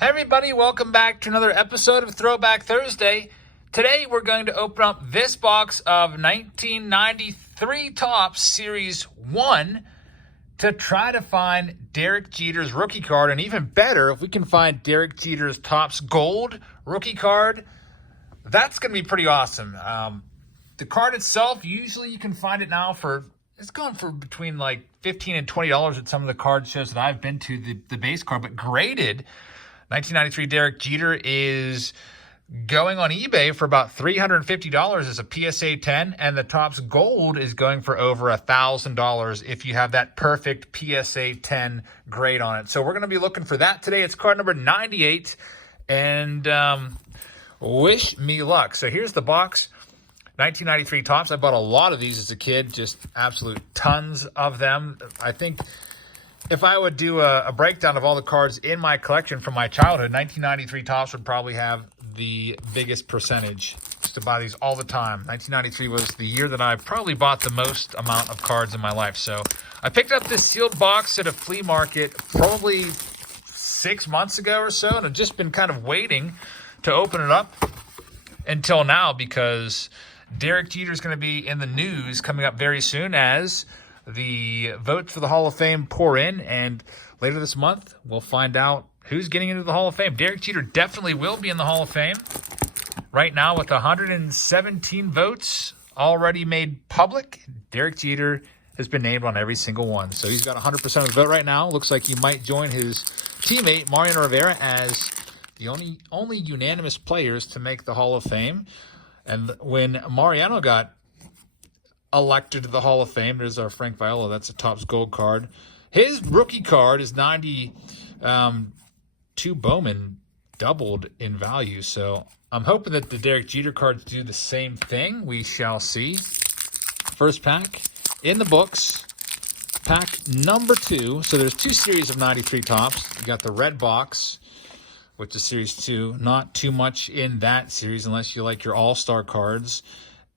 Hey everybody, welcome back to another episode of Throwback Thursday. Today we're going to open up this box of 1993 Topps Series 1 to try to find Derek Jeter's rookie card, and even better, if we can find Derek Jeter's Topps Gold rookie card, that's going to be pretty awesome. The card itself, usually you can find it now it's going for between like $15 and $20 at some of the card shows that I've been to, the base card, but graded 1993 Derek Jeter is going on eBay for about $350 as a PSA 10, and the Topps Gold is going for over $1,000 if you have that perfect PSA 10 grade on it. So we're going to be looking for that today. It's card number 98, and wish me luck. So here's the box. 1993 Topps. I bought a lot of these as a kid, just absolute tons of them. I think if I would do a breakdown of all the cards in my collection from my childhood, 1993 Topps would probably have the biggest percentage. Just to buy these all the time. 1993 was the year that I probably bought the most amount of cards in my life. So I picked up this sealed box at a flea market probably 6 months ago or so, and I've just been kind of waiting to open it up until now because Derek Jeter is going to be in the news coming up very soon as the votes for the Hall of Fame pour in, and later this month, we'll find out who's getting into the Hall of Fame. Derek Jeter definitely will be in the Hall of Fame. Right now, with 117 votes already made public, Derek Jeter has been named on every single one. So he's got 100% of the vote right now. Looks like he might join his teammate, Mariano Rivera, as the only unanimous players to make the Hall of Fame. And when Mariano got elected to the Hall of Fame, there's our Frank Viola. That's a Topps Gold card. His rookie card is 92 Bowman, doubled in value. So I'm hoping that the Derek Jeter cards do the same thing. We shall see. First pack in the books. Pack number 2. So there's 2 series of 93 Topps. You got the red box, which is Series 2. Not too much in that series unless you like your all-star cards.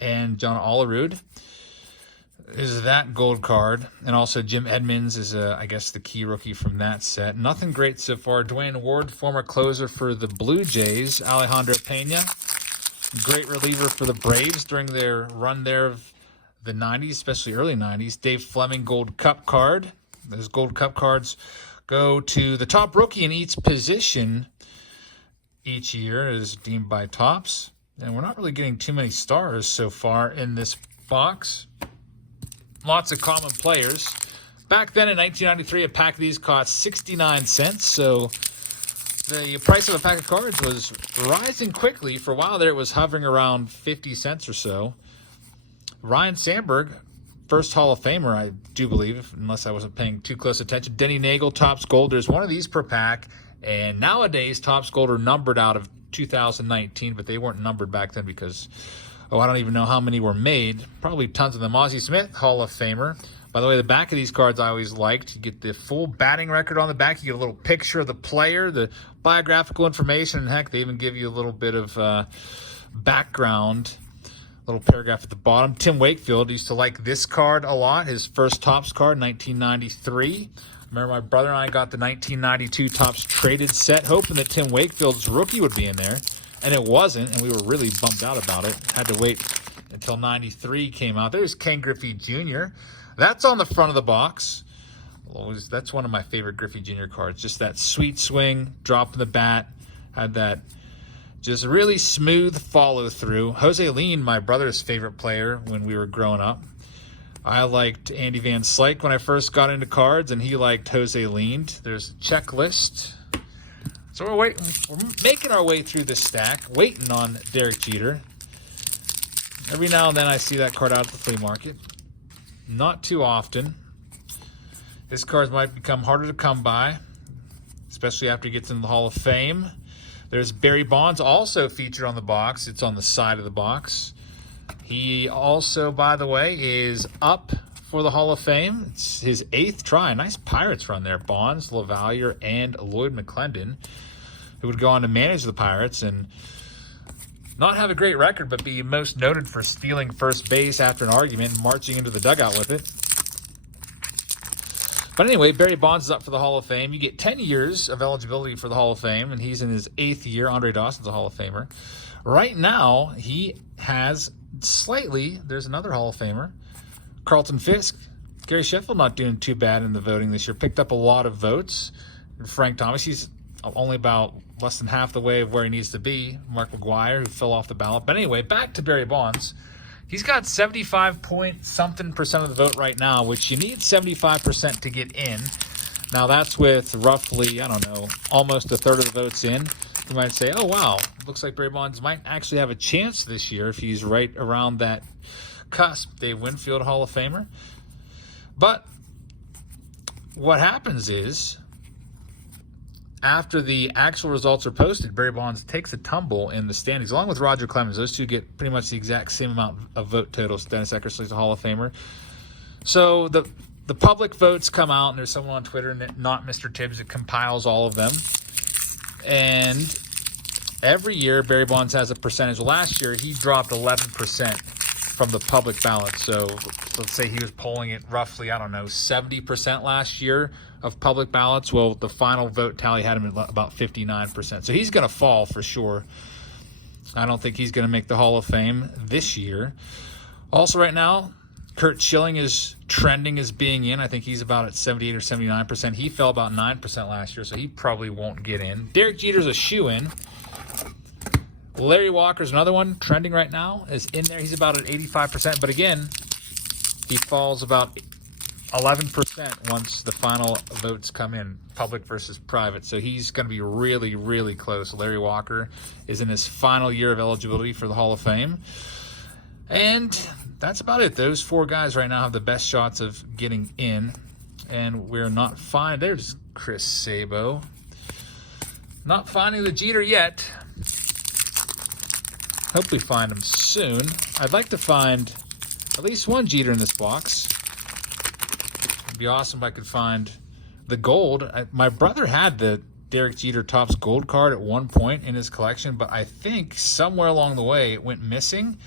And John Olerud is that gold card. And also Jim Edmonds is, I guess, the key rookie from that set. Nothing great so far. Dwayne Ward, former closer for the Blue Jays. Alejandro Pena, great reliever for the Braves during their run there of the 90s, especially early 90s. Dave Fleming, Gold Cup card. Those Gold Cup cards go to the top rookie in each position each year as deemed by Topps. And we're not really getting too many stars so far in this box. Lots of common players. Back then in 1993, a pack of these cost 69 cents. So the price of a pack of cards was rising quickly. For a while there, it was hovering around 50 cents or so. Ryne Sandberg, first Hall of Famer, I do believe, unless I wasn't paying too close attention. Denny Neagle, Topps Gold. There's one of these per pack. And nowadays, Topps Gold are numbered out of 2019, but they weren't numbered back then because, I don't even know how many were made. Probably tons of them. Ozzie Smith, Hall of Famer. By the way, the back of these cards I always liked. You get the full batting record on the back. You get a little picture of the player, the biographical information, and heck, they even give you a little bit of background, little paragraph at the bottom. Tim Wakefield used to like this card a lot. His first Topps card, 1993. Remember my brother and I got the 1992 Topps traded set, hoping that Tim Wakefield's rookie would be in there. And it wasn't, and we were really bummed out about it. Had to wait until 93 came out. There's Ken Griffey Jr. That's on the front of the box. That's one of my favorite Griffey Jr. cards. Just that sweet swing, dropping the bat. Had that just really smooth follow-through. Jose Lean, my brother's favorite player when we were growing up. I liked Andy Van Slyke when I first got into cards, and he liked Jose Lean. There's a checklist. So we're making our way through this stack, waiting on Derek Jeter. Every now and then I see that card out at the flea market. Not too often. This card might become harder to come by, especially after he gets into the Hall of Fame. There's Barry Bonds, also featured on the box. It's on the side of the box. He also, by the way, is up for the Hall of Fame. It's his 8th try. Nice Pirates run there. Bonds, LaValliere, and Lloyd McClendon, who would go on to manage the Pirates and not have a great record, but be most noted for stealing first base after an argument and marching into the dugout with it. But anyway, Barry Bonds is up for the Hall of Fame. You get 10 years of eligibility for the Hall of Fame, and he's in his 8th year. Andre Dawson's a Hall of Famer. Right now, he has there's another Hall of Famer, Carlton Fisk. Gary Sheffield not doing too bad in the voting this year. Picked up a lot of votes. Frank Thomas, he's only about less than half the way of where he needs to be. Mark McGwire, who fell off the ballot. But anyway, back to Barry Bonds. He's got 75-point-something% of the vote right now, which you need 75% to get in. Now, that's with roughly, I don't know, almost a third of the votes in. You might say, oh, wow, looks like Barry Bonds might actually have a chance this year if he's right around that cusp. Dave Winfield, Hall of Famer. But what happens is, after the actual results are posted, Barry Bonds takes a tumble in the standings, along with Roger Clemens. Those two get pretty much the exact same amount of vote totals. Dennis Eckersley's a Hall of Famer. So the public votes come out, and there's someone on Twitter, not Mr. Tibbs, that compiles all of them. And every year, Barry Bonds has a percentage. Last year, he dropped 11% from the public ballot. So let's say he was polling at roughly, 70% last year of public ballots. Well, the final vote tally had him at about 59%. So he's going to fall for sure. I don't think he's going to make the Hall of Fame this year. Also right now, Curt Schilling is trending as being in. I think he's about at 78 or 79%. He fell about 9% last year, so he probably won't get in. Derek Jeter's a shoe-in. Larry Walker's another one trending right now, is in there. He's about at 85%, but again, he falls about 11% once the final votes come in, public versus private. So he's going to be really, really close. Larry Walker is in his final year of eligibility for the Hall of Fame. And that's about it. Those four guys right now have the best shots of getting in. And we're not finding... There's Chris Sabo. Not finding the Jeter yet. Hope we find him soon. I'd like to find at least one Jeter in this box. It'd be awesome if I could find the gold. My brother had the Derek Jeter Topps gold card at one point in his collection, but I think somewhere along the way it went missing.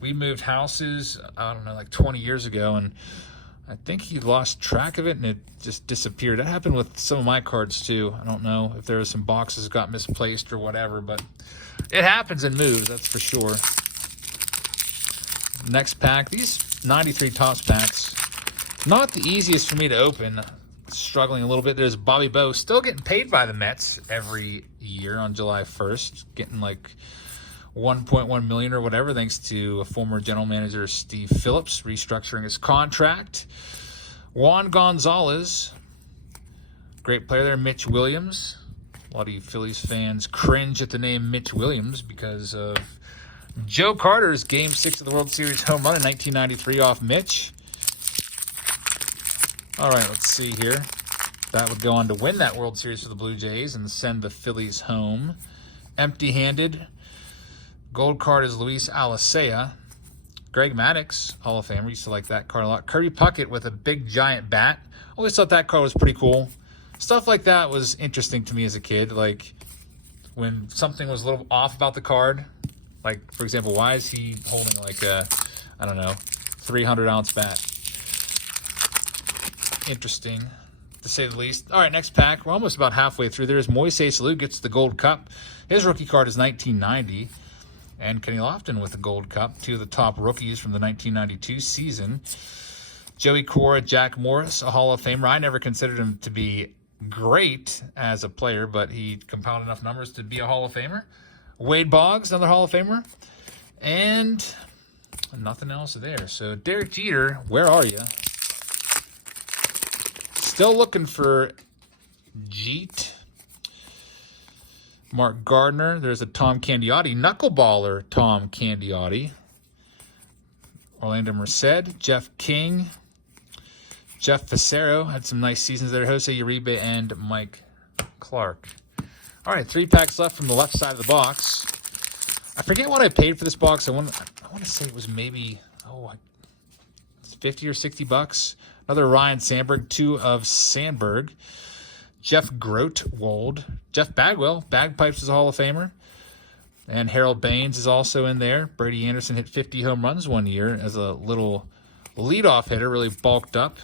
We moved houses, like 20 years ago, and I think he lost track of it and it just disappeared. That happened with some of my cards too. I don't know if there were some boxes that got misplaced or whatever, but it happens and moves, that's for sure. Next pack, these 93 Topps packs, not the easiest for me to open. Struggling a little bit. There's Bobby Bowe, still getting paid by the Mets every year on July 1st, getting like $1.1 million or whatever, thanks to a former general manager, Steve Phillips, restructuring his contract. Juan Gonzalez, great player there. Mitch Williams. A lot of you Phillies fans cringe at the name Mitch Williams because of Joe Carter's Game 6 of the World Series home run in 1993 off Mitch. All right, let's see here. That would go on to win that World Series for the Blue Jays and send the Phillies home empty-handed. Gold card is Luis Alicea. Greg Maddux, Hall of Famer. Used to like that card a lot. Kirby Puckett with a big giant bat. Always thought that card was pretty cool. Stuff like that was interesting to me as a kid. Like when something was a little off about the card. Like, for example, why is he holding like a, 300-ounce bat? Interesting, to say the least. All right, next pack. We're almost about halfway through. There's Moises Alou gets the Gold Cup. His rookie card is 1990. And Kenny Lofton with the Gold Cup, two of the top rookies from the 1992 season. Joey Cora, Jack Morris, a Hall of Famer. I never considered him to be great as a player, but he compiled enough numbers to be a Hall of Famer. Wade Boggs, another Hall of Famer. And nothing else there. So Derek Jeter, where are you? Still looking for Jeet. Mark Gardner. There's a Tom Candiotti. Knuckleballer Tom Candiotti. Orlando Merced. Jeff King. Jeff Facero. Had some nice seasons there. Jose Uribe and Mike Clark. All right, 3 packs left from the left side of the box. I forget what I paid for this box. I want to say it was maybe, 50 or 60 bucks. Another Ryan Sandberg, 2 of Sandberg. Jeff Grotwold. Jeff Bagwell, Bagpipes is a Hall of Famer. And Harold Baines is also in there. Brady Anderson hit 50 home runs one year as a little leadoff hitter, really bulked up.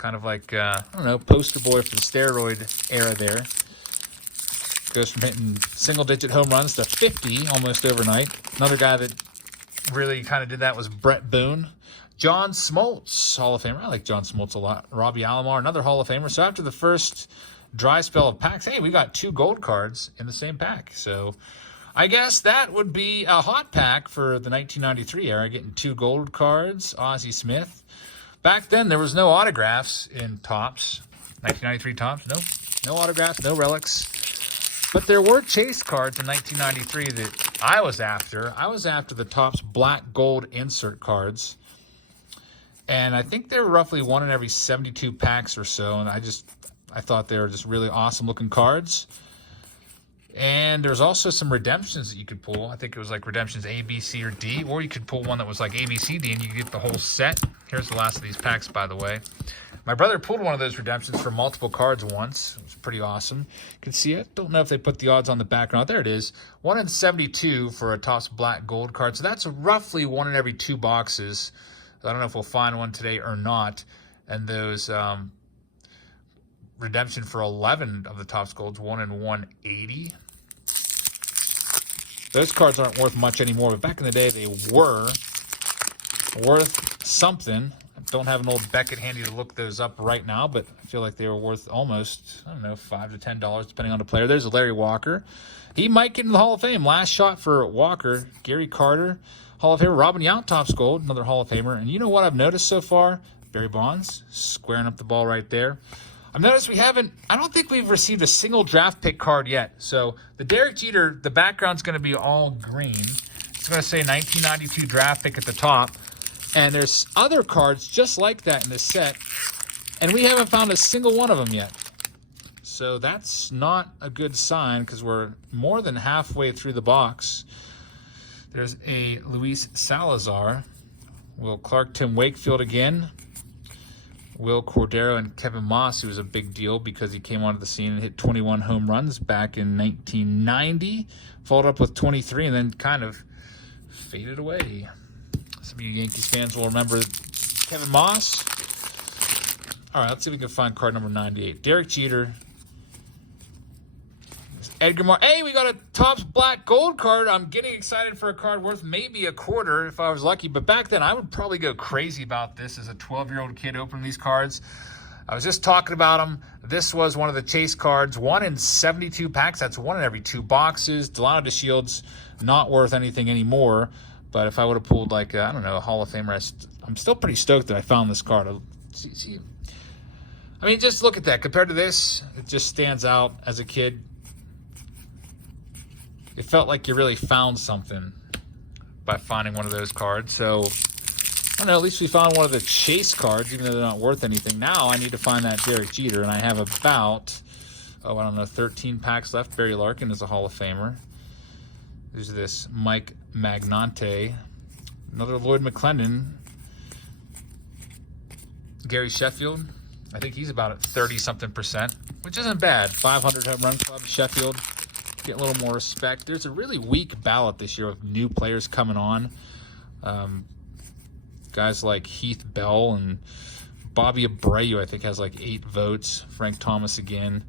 Kind of like, I don't know, poster boy for the steroid era there. Goes from hitting single-digit home runs to 50 almost overnight. Another guy that really kind of did that was Bret Boone. John Smoltz, Hall of Famer. I like John Smoltz a lot. Robbie Alomar, another Hall of Famer. So after the first dry spell of packs, hey, we got 2 gold cards in the same pack. So I guess that would be a hot pack for the 1993 era, getting 2 gold cards. Ozzie Smith. Back then, there was no autographs in Topps. 1993 Topps, no autographs, no relics. But there were chase cards in 1993 that I was after. I was after the Topps black gold insert cards. And I think they were roughly 1 in every 72 packs or so. And I thought they were just really awesome looking cards. And there's also some redemptions that you could pull. I think it was like redemptions A, B, C, or D. Or you could pull one that was like A, B, C, D, and you could get the whole set. Here's the last of these packs, by the way. My brother pulled one of those redemptions for multiple cards once. It was pretty awesome. You can see it. Don't know if they put the odds on the background. There it is. 1 in 72 for a Topps black gold card. So that's roughly 1 in every 2 boxes. I don't know if we'll find one today or not. And those redemption for 11 of the Topps golds, 1 in 180. Those cards aren't worth much anymore, but back in the day they were worth something. I don't have an old Beckett handy to look those up right now, but I feel like they were worth almost, I don't know, $5 to $10 depending on the player. There's a Larry Walker. He might get in the Hall of Fame. Last shot for Walker. Gary Carter, Hall of Famer. Robin Yount, Topps gold, another Hall of Famer. And you know what I've noticed so far? Barry Bonds squaring up the ball right there. I've noticed I don't think we've received a single draft pick card yet. So the Derek Jeter, the background's going to be all green. It's going to say 1992 draft pick at the top. And there's other cards just like that in this set. And we haven't found a single one of them yet. So that's not a good sign because we're more than halfway through the box. There's a Luis Salazar. Will Clark, Tim Wakefield again. Will Cordero and Kevin Moss, who was a big deal because he came onto the scene and hit 21 home runs back in 1990. Followed up with 23 and then kind of faded away. Some of you Yankees fans will remember Kevin Moss. All right, let's see if we can find card number 98. Derek Jeter. Edgar Martin. Hey, we got a Topps black gold card. I'm getting excited for a card worth maybe a quarter if I was lucky. But back then, I would probably go crazy about this as a 12-year-old kid opening these cards. I was just talking about them. This was one of the chase cards. 1 in 72 packs. That's 1 in every 2 boxes. Delano DeShields, not worth anything anymore. But if I would have pulled like, I don't know, a Hall of Famer, I'm still pretty stoked that I found this card. I mean, just look at that. Compared to this, it just stands out as a kid. It felt like you really found something by finding one of those cards. So, I don't know, at least we found one of the chase cards, even though they're not worth anything. Now I need to find that Derek Jeter, and I have about, 13 packs left. Barry Larkin is a Hall of Famer. There's this Mike Magnante. Another Lloyd McClendon. Gary Sheffield. I think he's about at 30-something%, which isn't bad. 500 home run club, Sheffield. Get a little more respect. There's a really weak ballot this year with new players coming on. Guys like Heath Bell and Bobby Abreu, I think, has like 8 votes. Frank Thomas again.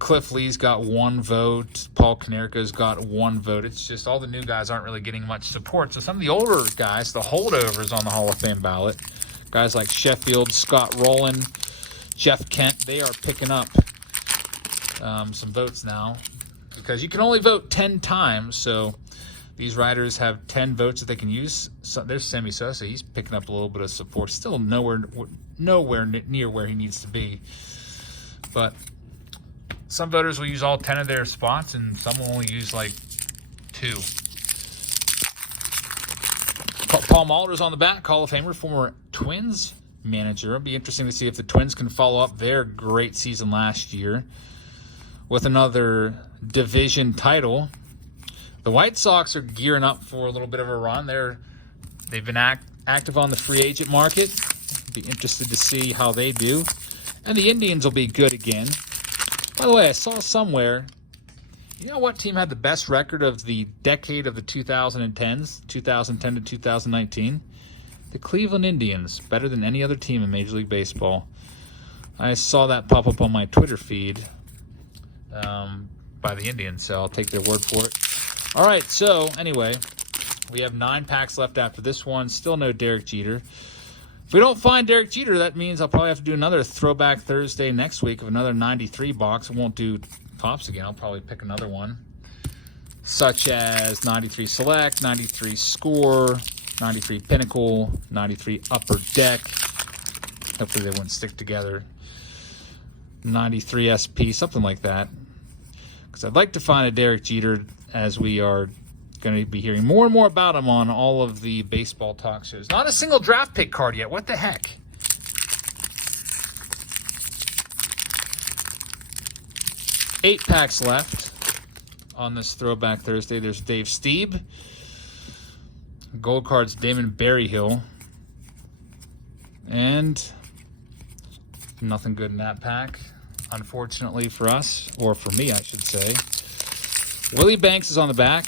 Cliff Lee's got 1 vote. Paul Konerko's got 1 vote. It's just all the new guys aren't really getting much support. So some of the older guys, the holdovers on the Hall of Fame ballot, guys like Sheffield, Scott Rowland, Jeff Kent, they are picking up some votes now. Because you can only vote 10 times, so these riders have 10 votes that they can use. So there's Sammy Sosa. He's picking up a little bit of support. Still nowhere near where he needs to be. But some voters will use all 10 of their spots, and some will only use like 2. Paul Molitor's on the back, Hall of Famer, former Twins manager. It'll be interesting to see if the Twins can follow up their great season last year with another division title. The White Sox are gearing up for a little bit of a run. They've been active on the free agent market. Be interested to see how they do. And the Indians will be good again. By the way, I saw somewhere, you know what team had the best record of the decade of the 2010s, 2010 to 2019? The Cleveland Indians, better than any other team in Major League Baseball. I saw that pop up on my Twitter feed by the Indians, so I'll take their word for it. All right, so anyway, we have 9 packs left after this one. Still no Derek Jeter. If we don't find Derek Jeter, that means I'll probably have to do another Throwback Thursday next week of another 93 box. I won't do Topps again. I'll probably pick another one, such as 93 Select, 93 Score, 93 Pinnacle, 93 Upper Deck. Hopefully they wouldn't stick together. 93 SP, something like that. Because I'd like to find a Derek Jeter, as we are going to be hearing more and more about him on all of the baseball talk shows. Not a single draft pick card yet. What the heck? Eight packs left on this Throwback Thursday. There's Dave Stieb. Gold cards, Damon Berryhill. And nothing good in that pack, unfortunately for us, or for me, I should say. Willie Banks is on the back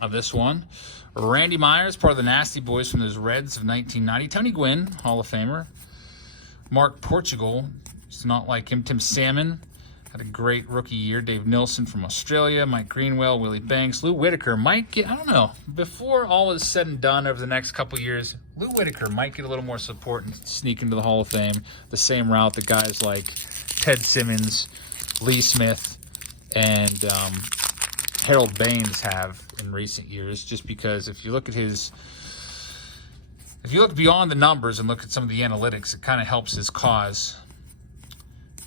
of this one. Randy Myers, part of the Nasty Boys from those Reds of 1990. Tony Gwynn, Hall of Famer. Mark Portugal, it's not like him. Tim Salmon had a great rookie year. Dave Nilsson from Australia. Mike Greenwell, Willie Banks. Lou Whitaker might get, I don't know, before all is said and done over the next couple years, Lou Whitaker might get a little more support and sneak into the Hall of Fame the same route that guys like Ted Simmons, Lee Smith, and Harold Baines have in recent years, just because if you look at his, if you look beyond the numbers and look at some of the analytics, it kind of helps his cause.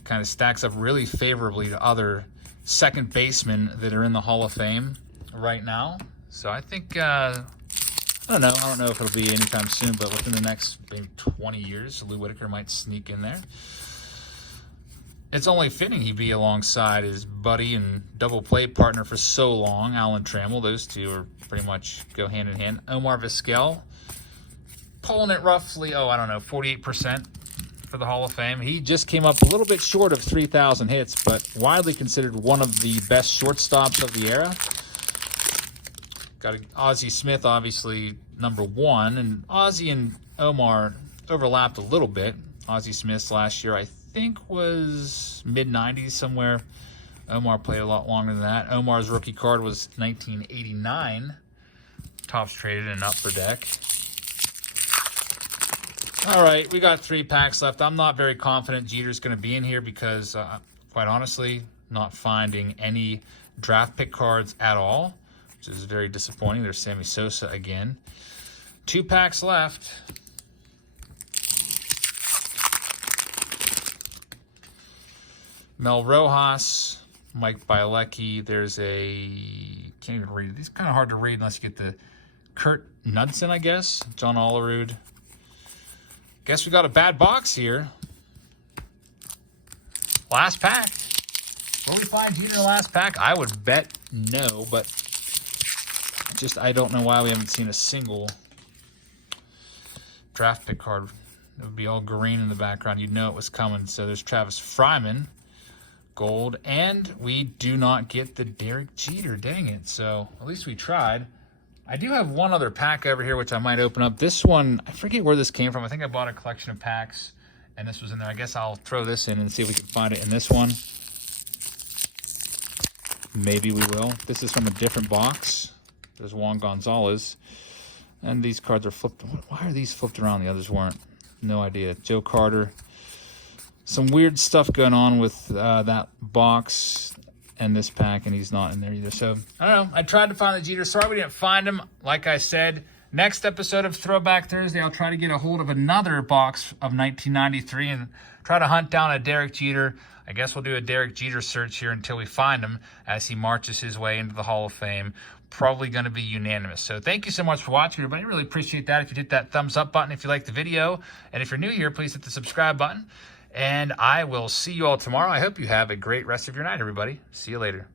Kind of stacks up really favorably to other second basemen that are in the Hall of Fame right now. So I think, I don't know if it'll be anytime soon, but within the next maybe 20 years, Lou Whitaker might sneak in there. It's only fitting he be alongside his buddy and double play partner for so long, Alan Trammell. Those two are pretty much go hand in hand. Omar Vizquel, pulling it roughly, 48% for the Hall of Fame. He just came up a little bit short of 3,000 hits, but widely considered one of the best shortstops of the era. Got Ozzie Smith, obviously, number 1, and Ozzie and Omar overlapped a little bit. Ozzie Smith's last year, I think, was mid-90s somewhere. Omar played a lot longer than that. Omar's rookie card was 1989. Topps traded in Upper Deck. All right, we got 3 packs left. I'm not very confident Jeter's going to be in here because, quite honestly, not finding any draft pick cards at all, which is very disappointing. There's Sammy Sosa again. 2 packs left. Mel Rojas, Mike Bielecki. There's a, can't even read it. These are kind of hard to read unless you get the Kurt Knudsen, I guess. John Olerud. Guess we got a bad box here. Last pack. Will we find Jeter in the last pack? I would bet no, but just I don't know why we haven't seen a single draft pick card. It would be all green in the background. You'd know it was coming. So there's Travis Fryman, gold, and we do not get the Derek Jeter. Dang it. So at least we tried. I do have one other pack over here, which I might open up. This one, I forget where this came from. I think I bought a collection of packs, and this was in there. I guess I'll throw this in and see if we can find it in this one. Maybe we will. This is from a different box. There's Juan Gonzalez. And these cards are flipped. Why are these flipped around? The others weren't. No idea. Joe Carter. Some weird stuff going on with that box and this pack, and he's not in there either. So, I don't know. I tried to find the Jeter. Sorry we didn't find him. Like I said, next episode of Throwback Thursday, I'll try to get a hold of another box of 1993 and try to hunt down a Derek Jeter. I guess we'll do a Derek Jeter search here until we find him as he marches his way into the Hall of Fame. Probably going to be unanimous. So thank you so much for watching, everybody. I really appreciate that. If you hit that thumbs up button if you like the video. And if you're new here, please hit the subscribe button. And I will see you all tomorrow. I hope you have a great rest of your night, everybody. See you later.